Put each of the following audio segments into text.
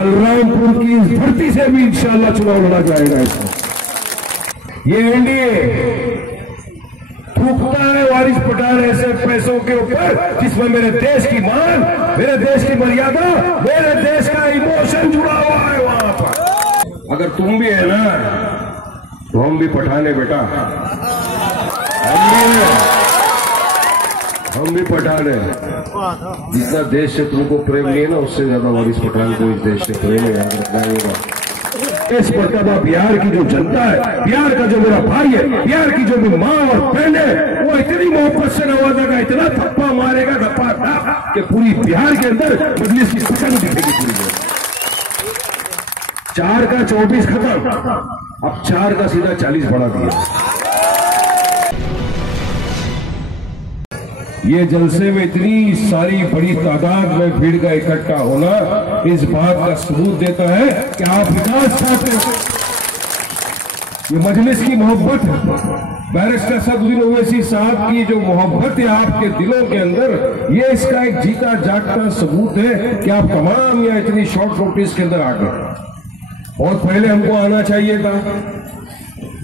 बलरामपुर की इस धरती से भी इंशाअल्लाह चुनाव लड़ा जाएगा। ये एनडीए थूकता है वारिस पठान ऐसे पैसों के ऊपर जिसमें मेरे देश की मान, मेरे देश की मर्यादा, मेरे देश का इमोशन जुड़ा हुआ है वहां पर। अगर तुम भी है ना तो हम भी पठान है बेटा, हम भी पठान है। जितना देश से तुमको प्रेम नहीं है ना उससे ज्यादा वारिस पठान को इस देश से प्रेम है, याद रखना होगा। इस मर्तबा बिहार की जो जनता है, बिहार का जो मेरा भाई है, बिहार की जो भी माँ और बहन है, वो इतनी मोहब्बत से नवाजेगा, इतना थप्पा मारेगा धप्पा कि पूरी बिहार के अंदर मजलिस की पसंद दिखेगी पूरी जगह। 4 का 24 खत्म, अब 4 का सीधा 40 बढ़ा दिया। ये जलसे में इतनी सारी बड़ी तादाद में भीड़ का इकट्ठा होना इस बात का सबूत देता है कि आप विकास चाहते हैं। ये मजलिस की मोहब्बत है, बैरिस्टर असदुद्दीन ओवैसी साहब की जो मोहब्बत है आपके दिलों के अंदर, ये इसका एक जीता जागता सबूत है कि आप तमाम यहाँ इतनी शॉर्ट नोटिस के अंदर आ गए। बहुत पहले हमको आना चाहिए था,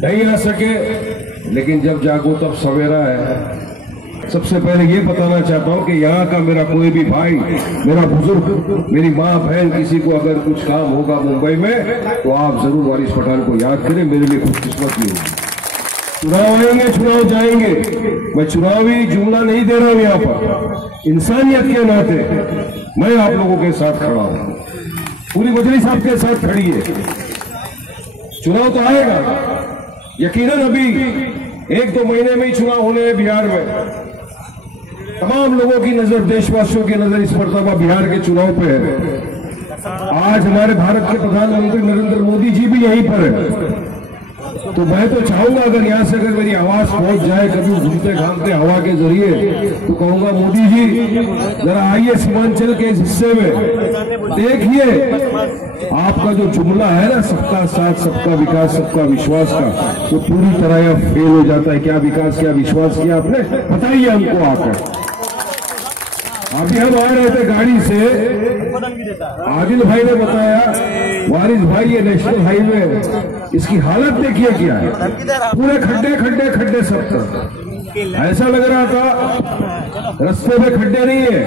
नहीं आ सके, लेकिन जब जागो तब सवेरा है। सबसे पहले ये बताना चाहता हूं कि यहाँ का मेरा कोई भी भाई, मेरा बुजुर्ग, मेरी माँ बहन, किसी को अगर कुछ काम होगा मुंबई में तो आप जरूर वारिस पठान को याद करें, मेरे लिए खुशकिस्मती होगी। चुनाव आएंगे, चुनाव जाएंगे, मैं चुनावी जुमला नहीं दे रहा हूं। यहाँ पर इंसानियत के नाते मैं आप लोगों के साथ खड़ा हूं, पूरी मजलिस आपके साथ खड़ी है। चुनाव तो आएगा यकीनन, अभी 1-2 महीने में ही चुनाव होने हैं बिहार में। तमाम लोगों की नजर, देशवासियों की नजर इस मर्तबा बिहार के चुनाव पे है। आज हमारे भारत के प्रधानमंत्री नरेंद्र मोदी जी भी यहीं पर है। तो मैं तो चाहूंगा अगर यहाँ से अगर मेरी आवाज पहुंच जाए कभी घूमते घामते हवा के जरिए, तो कहूंगा मोदी जी जरा आइए सीमांचल के इस हिस्से में, देखिए आपका जो जुमला है ना सबका साथ सबका विकास सबका विश्वास का, वो पूरी तरह यह फेल हो जाता है। क्या विकास क्या विश्वास किया आपने, बताइए हमको आकर। अभी हम आ रहे थे गाड़ी से, आदिल भाई ने बताया वारिस भाई ये नेशनल हाईवे इसकी हालत देखिए क्या है, पूरे खड्डे खड्डे खड्डे सब तरफ। ऐसा लग रहा था रास्ते में खड्डे नहीं है,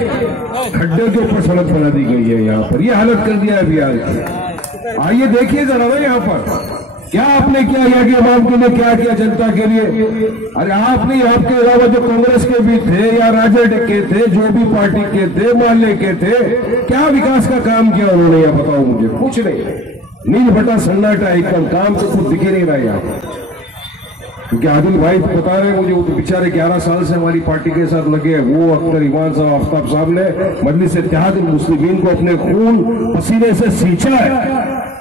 खड्डे के ऊपर सड़क बना दी गई है। यहाँ पर ये हालत कर दिया है बिहार की। आइए देखिए जरा ना यहाँ पर क्या आपने किया, यहाँ के आवाम के लिए क्या किया, जनता के लिए। अरे आपने, आपके अलावा जो कांग्रेस के भी थे या राजद के थे, जो भी पार्टी के थे, मोहल्ले के थे, क्या विकास का काम किया उन्होंने, यह बताओ मुझे। कुछ नहीं, नील भटा सन्नाटा एकदम, काम तो कुछ दिखे नहीं रहा यहाँ। क्योंकि आदिल भाई बता रहे मुझे, वो तो बेचारे 11 साल से हमारी पार्टी के साथ लगे। वो अख्तर ईमान साहब, आफ्ताब साहब ने मजलिस इत्तेहादुल मुस्लिमीन को अपने खून पसीने से सींचा है,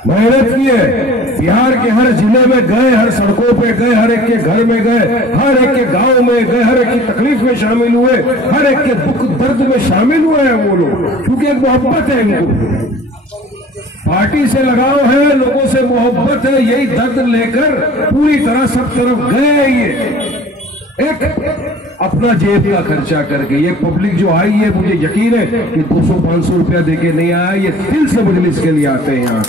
मेहनत की है। बिहार के हर जिले में गए, हर सड़कों पे गए, हर एक के घर में गए, हर एक के गांव में गए, हर एक की तकलीफ में शामिल हुए, हर एक के दुख दर्द में शामिल हुए हैं वो लोग, क्योंकि एक मोहब्बत है इनको, पार्टी से लगाव है, लोगों से मोहब्बत है। यही दर्द लेकर पूरी तरह सब तरफ गए। ये एक अपना जेब का खर्चा करके ये पब्लिक जो आई है, मुझे यकीन है कि 200-500 रुपया देके नहीं आया, ये दिल से मजलिस के लिए आते हैं। यहाँ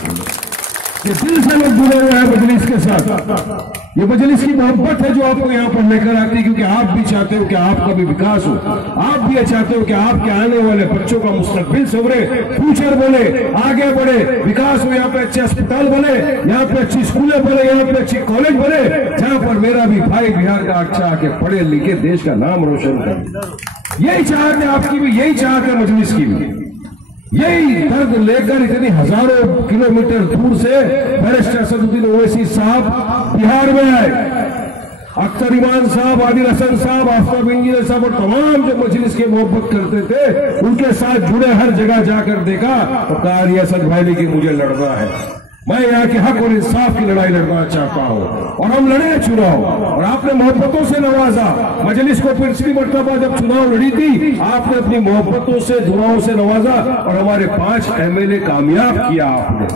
ये दिल से लोग जुड़े हुए हैं मजलिस के साथ। ये मजलिस की मोहब्बत है जो आपको यहाँ पर लेकर आती है, क्योंकि आप भी चाहते हो कि आपका भी विकास हो, आप भी चाहते हो कि आपके आने वाले बच्चों का मुस्तकबिल संवरे, फ्यूचर बने, आगे बढ़े, विकास हो। यहाँ पे अच्छे अस्पताल बने, यहाँ पे अच्छी स्कूलें बने, यहाँ पे अच्छी कॉलेज बने, जहाँ पर मेरा भी भाई बिहार का अच्छा आके पढ़े लिखे देश का नाम रोशन करे। यही चाहत है आपकी भी, यही चाहत है मजलिस की भी। यही दर्द लेकर इतनी हजारों किलोमीटर दूर से बैरिस्टर असदुद्दीन ओवैसी साहब बिहार में आए। अख्तर ईमान साहब, आदिल हसन साहब, आफ्ताब इंजीनियर साहब और तमाम जो मजलिस की मोहब्बत करते थे, उनके साथ जुड़े, हर जगह जाकर देखा तो कहा असद भाई ने कि मुझे लड़ना है, मैं यहाँ के हक और इंसाफ की लड़ाई लड़ना चाहता हूँ। और हम लड़े चुनाव, और आपने मोहब्बतों से नवाजा मजलिस को। पिछली मर्तबा जब चुनाव लड़ी थी, आपने अपनी मोहब्बतों से, दुआओं से नवाजा और हमारे 5 MLA कामयाब किया। आपने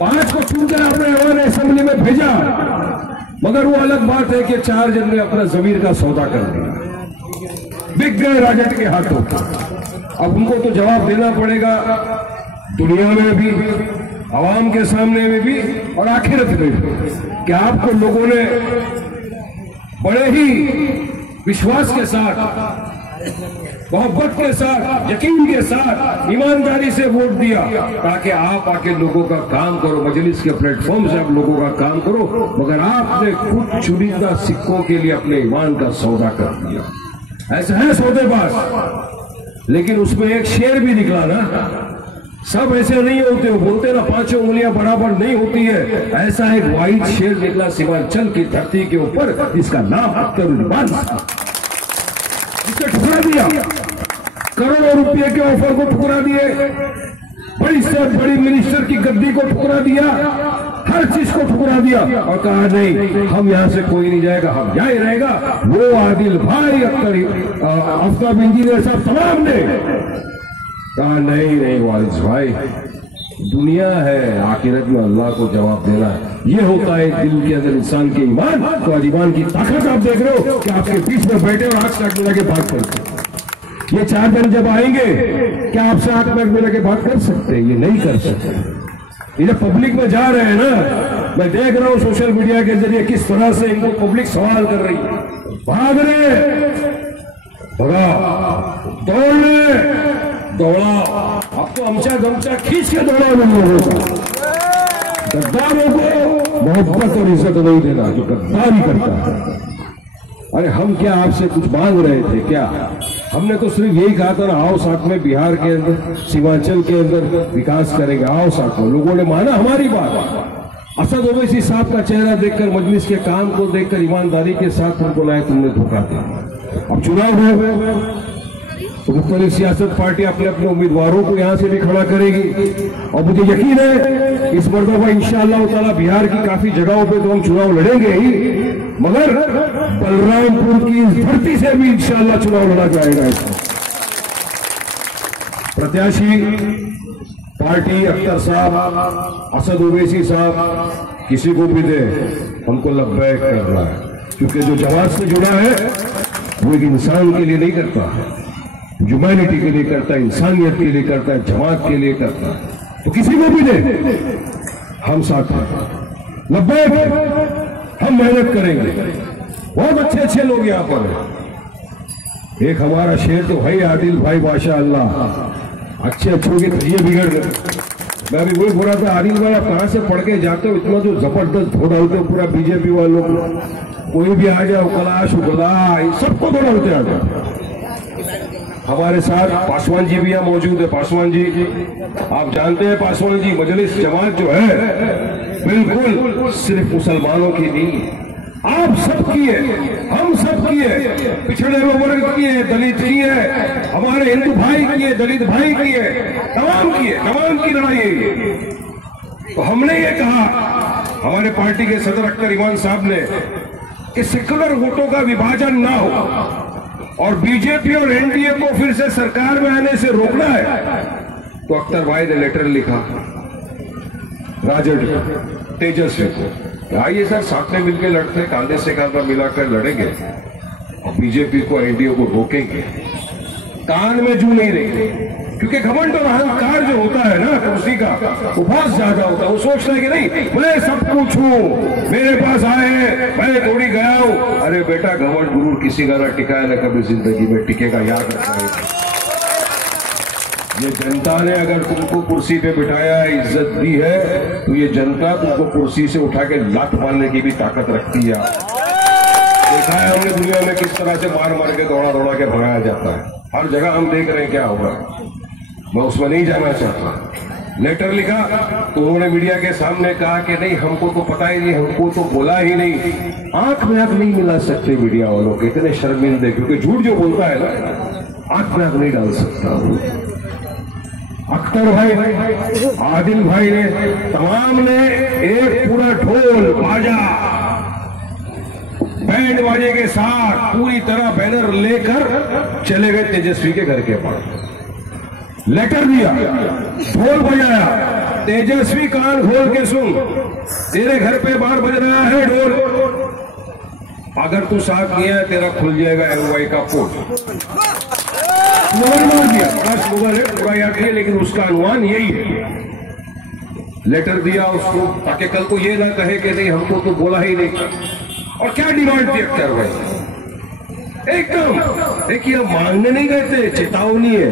5 को चुनकर आपने हमारे असेंबली में भेजा। मगर वो अलग बात है कि 4 जन ने अपना जमीर का सौदा कर दिया, बिक गए राजद के हाथों। अब उनको तो जवाब देना पड़ेगा दुनिया में भी, आवाम के सामने में भी और आखिरत में भी, कि आपको लोगों ने बड़े ही विश्वास के साथ, मोहब्बत के साथ, यकीन के साथ, ईमानदारी से वोट दिया ताकि आप आके लोगों का काम करो, मजलिस के प्लेटफॉर्म से आप लोगों का काम करो, मगर आपने खुद चुनिंदा सिक्कों के लिए अपने ईमान का सौदा कर दिया। ऐसा है सौदेबाज, लेकिन उसमें एक शेर भी निकला ना। सब ऐसे नहीं होते, वो बोलते ना पांचों उंगलियां बराबर नहीं होती है। ऐसा एक वाइट शेर निकला सीमांचल की धरती के ऊपर, जिसका नाम अख्तरुल, जिसने ठुकरा दिया, करोड़ों रुपए के ऑफर को ठुकरा दिए, बड़ी से बड़ी मिनिस्टर की गद्दी को ठुकरा दिया, हर चीज को ठुकरा दिया और कहा नहीं, हम यहां से कोई नहीं जाएगा, हम यहां ही रहेगा। वो आदिल भाई, आफ्ताब इंजीनियर साहब तमाम ने कहा नहीं वारिस भाई, दुनिया है, आखिरत में अल्लाह को जवाब देना है। ये होता है दिल के अंदर इंसान के ईमान। तो आज ईमान की ताकत आप देख रहे हो कि आपके बीच में बैठे और आंख नाक मिला के बात करते। ये 4 दिन जब आएंगे, क्या आपसे आंख नाक मिला के बात कर सकते? ये नहीं कर सकते। ये पब्लिक में जा रहे हैं ना, मैं देख रहा हूं सोशल मीडिया के जरिए किस तरह से इनको पब्लिक सवाल कर रही है। भाग रहे, भगा, दौड़ रहे, दौड़ा, आपको अमचा गमचा खींच के दौड़ा नहीं होगा। गद्दारों को मोहब्बत और इज्जत नहीं देना जो गद्दारी करता है। अरे हम क्या आपसे कुछ मांग रहे थे क्या? हमने तो सिर्फ यही कहा था ना, आओ साथ में बिहार के अंदर, सीमांचल के अंदर विकास करेंगे, आओ साथ में। लोगों ने माना हमारी बात। असद ओवैसी साहब का चेहरा देखकर, मजलिस के काम को देखकर ईमानदारी के साथ हमको लाए, तुमने धोखा दिया। अब चुनाव हो तो मुख्तलिफ सियासत पार्टी अपने अपने उम्मीदवारों को यहां से भी खड़ा करेगी और मुझे यकीन है इस मरतबा इंशाअल्लाह ताला बिहार की काफी जगहों पे तो हम चुनाव लड़ेंगे ही, मगर बलरामपुर की इस धरती से भी इंशाअल्लाह चुनाव लड़ा जाएगा। प्रत्याशी पार्टी अख्तर साहब, असद ओवैसी साहब, किसी को भी दे, हमको लब्बैक कर रहा है, क्योंकि जो जमात से जुड़ा है वो एक इंसान के लिए नहीं करता है, ह्यूमैनिटी के लिए करता है, इंसानियत के लिए करता है, जमात के लिए करता है। तो किसी को भी दे, हम साथ हैं, लब्बैक, हम मेहनत करेंगे। बहुत अच्छे अच्छे लोग यहाँ पर हैं। एक हमारा शेर तो भाई आदिल भाई, माशाअल्लाह, अच्छे अच्छों के तजिए बिगड़ गए। मैं अभी वही बोल रहा था, आदिल भाई आप कहाँ से पढ़ के जाते हो, इतना जो जबरदस्त धो डालते हो पूरा बीजेपी वालों को, कोई भी आ जाओ, कलाश उगला, सबको धो डालते आ जाओ। हमारे साथ पासवान जी भी यहाँ मौजूद है। पासवान जी, आप जानते हैं पासवान जी, मजलिस जमात जो है बिल्कुल सिर्फ मुसलमानों की नहीं, आप सब की है, हम सब की है, पिछड़े वर्ग की है, दलित की है, हमारे हिंदू भाई की है, दलित भाई की है, तमाम की है, तमाम की लड़ाई है। तो हमने ये कहा, हमारे पार्टी के सदर अख्तर ईमान साहब ने, कि सेकुलर वोटों का विभाजन ना हो और बीजेपी और एनडीए को फिर से सरकार में आने से रोकना है। तो अख्तर भाई ने लेटर लिखा राजद तेजस्वी को, आइए सर साथ में मिलकर लड़ते, कांधे से कांधा मिलाकर लड़ेंगे और बीजेपी को एनडीए को रोकेंगे। कान में जू नहीं रही, क्योंकि घमंड और अहंकार जो होता है ना कुर्सी का, वो बहुत ज्यादा होता है। वो सोचता है कि नहीं मैं सब कुछ हूँ, मेरे पास आए हैं, मैं थोड़ी गया हूँ। अरे बेटा, घमंड गुरूर किसी का ना टिकाया ना कभी जिंदगी में टिकेगा, याद रखना है। ये जनता ने अगर तुमको कुर्सी पे बिठाया है, इज्जत दी है, तो ये जनता तुमको कुर्सी से उठा के लात मारने की भी ताकत रखती है। देखा है हमने दुनिया में किस तरह से मार मार के दौड़ा दौड़ा के भगाया जाता है, हर जगह हम देख रहे हैं क्या होगा। मैं उसमें नहीं जाना चाहता। लेटर लिखा तो उन्होंने मीडिया के सामने कहा कि नहीं, हमको तो पता ही नहीं, हमको तो बोला ही नहीं। आंख में आंख नहीं मिला सकते मीडिया वालों के, इतने शर्मिंदे, क्योंकि झूठ जो बोलता है ना, आंख में आंख नहीं डाल सकता। अख्तर भाई, आदिल भाई ने, तमाम ने एक पूरा ढोल बाजा बैंड बाजे के साथ पूरी तरह बैनर लेकर चले गए तेजस्वी के घर के पास। लेटर दिया, ढोल बजाया, तेजस्वी कान खोल के सुन, तेरे घर पे बाहर बज रहा है ढोल, अगर तू साथ गया तेरा खुल जाएगा एलवाई का पोस्ट। स्लोगन मार दिया, बस स्लोगन है, पूरा याद नहीं है, लेकिन उसका अनुमान यही है। लेटर दिया उसको ताकि कल को ये ना कहे कि नहीं हमको तो बोला ही नहीं। और क्या डिमांड व्यक्त कर रहे हैं एकदम, देखिए मांगने नहीं गए थे, चेतावनी है।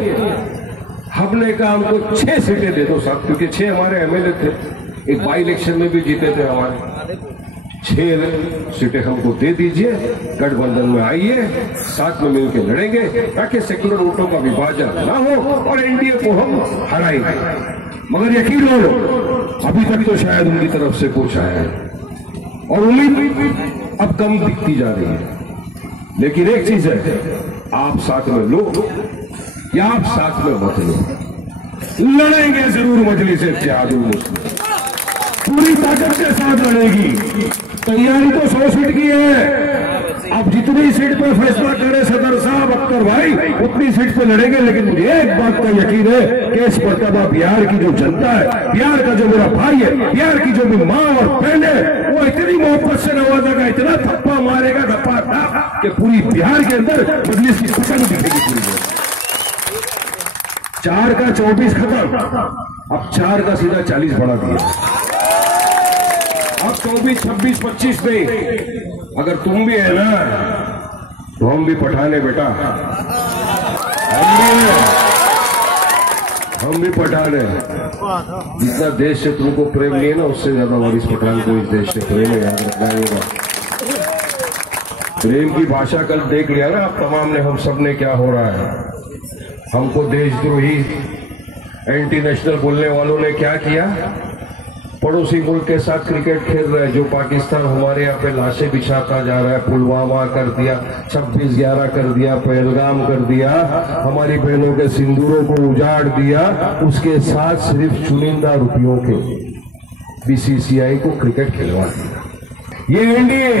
हमने कहा हमको 6 सीटें दे दो साहब, क्योंकि 6 हमारे एमएलए थे, एक बाई इलेक्शन में भी जीते थे हमारे। 6 सीटें हमको दे दीजिए, गठबंधन में आइए, साथ में मिलकर लड़ेंगे ताकि सेकुलर वोटों का विभाजन ना हो और एनडीए को हम हराएंगे। मगर यकीन करो अभी तक तो शायद उनकी तरफ से कुछ आया है और उम्मीद अब कम दिखती जा रही है। लेकिन एक चीज है, आप साथ में लो या आप साथ में मत लो, लड़ेंगे जरूर मजलिस इत्तेहादुल मुस्लिमीन, पूरी ताकत के साथ लड़ेगी। तैयारी तो 100 सीट की है, अब जितनी सीट पे फैसला करे सदर साहब अख्तर भाई उतनी सीट पे लड़ेंगे। लेकिन मुझे एक बात का यकीन है कि इस मर्तबा बिहार की जो जनता है, बिहार का जो मेरा भाई है, बिहार की जो मेरी माँ और बहन है, वो इतनी मोहब्बत से नवाजेगा, इतना थप्पा मारेगा धप्पा था कि पूरी बिहार के अंदर मजलिस की पसंद दिखेगी पूरी। 4 का 24 खत्म, अब 4 का सीधा 40 बढ़ा दिया। अब 24, 26, 25 में अगर तुम भी है ना तो हम भी पठाने बेटा, हम भी पठाने। जितना देश से तुमको प्रेम नहीं है ना, उससे ज्यादा वारिस पठान को इस देश से प्रेम है, याद रखना होगा। प्रेम की भाषा कल देख लिया ना आप तमाम ने, हम सब ने क्या हो रहा है। हमको देशद्रोही एंटी नेशनल बोलने वालों ने क्या किया, पड़ोसी मुल्क के साथ क्रिकेट खेल रहे हैं। जो पाकिस्तान हमारे यहाँ पे लाशें बिछाता जा रहा है, पुलवामा कर दिया, 26/11 कर दिया, पहलगाम कर दिया, हमारी बहनों के सिंदूरों को उजाड़ दिया, उसके साथ सिर्फ चुनिंदा रुपयों के बीसीसीआई को क्रिकेट खिलवा दिया। ये एनडीए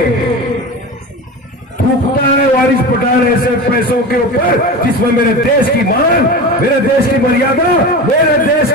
थूकता है वारिस पठान ऐसे पैसों के ऊपर जिसमें मेरे देश की मान, मेरे देश की मर्यादा, मेरे देश